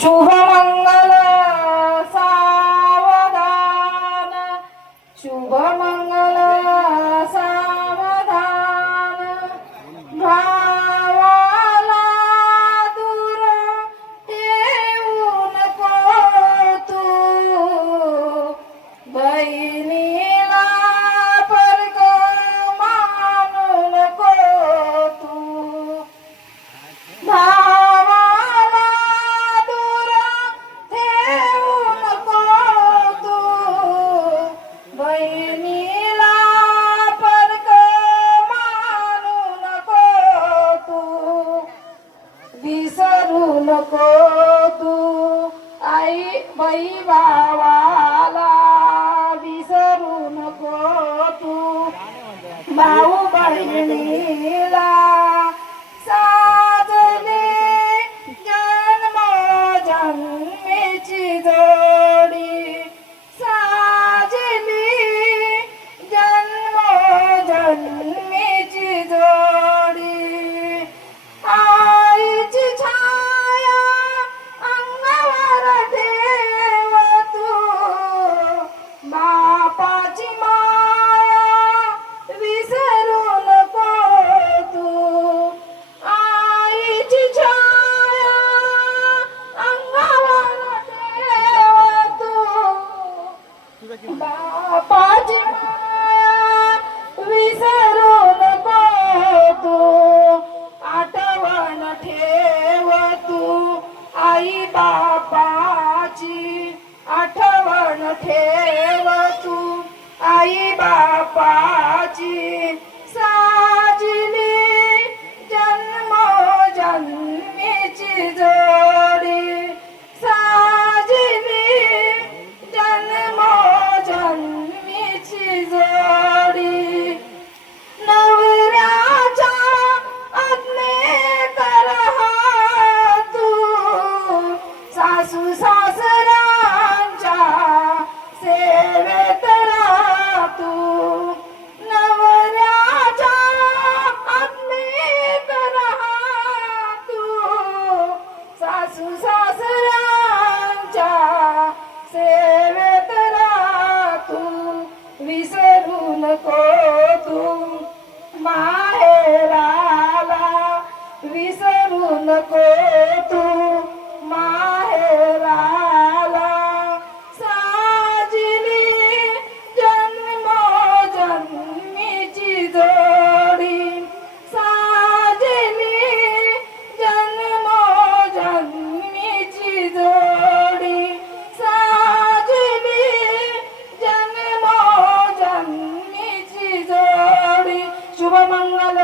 शुभमंगल सावधान, शुभमंगल सावधान, भावाला दूर ठेवू नको तू, बहिणीला परग मानू नको तू, भावाला दूर ठेवू नको तू, बहिणीला परग मानू नको तू, विसरू नको तू आई बाई भावाला, विसरू नको तू भाऊ बहिणीला, साजली जन्म जन्मीची जोडी, साजली जन्म जन्मीची जोडी, आईची छाया अंगावर ठेव तू, बापाची माया विसरू नको तू, आईची छाया अंगावर ठेव तू, बापाची माया विसरू नको तू, आठवण ठेव तू आई बापाची, आठवण ठेव तू आई बापाची, साजली जन्म जन्मीची जोडी, साजली जन्म जन्मीची जोडी, नवऱ्याच्या आज्ञेकर तू, सासू सासऱ्यांच्या सेवेत राहा तू, नवऱ्याच्या आज्ञेत राहा तू, सासू सासऱ्यांच्या सेवेत राहा तू, विसरू नको तू माहेराला, विसरू नको तू माहेराला, साजली जन्म जन्मीची जोडी, साजली जन्म जन्मीची जोडी, साजली जन्म जन्मीची जोडी, शुभमंगल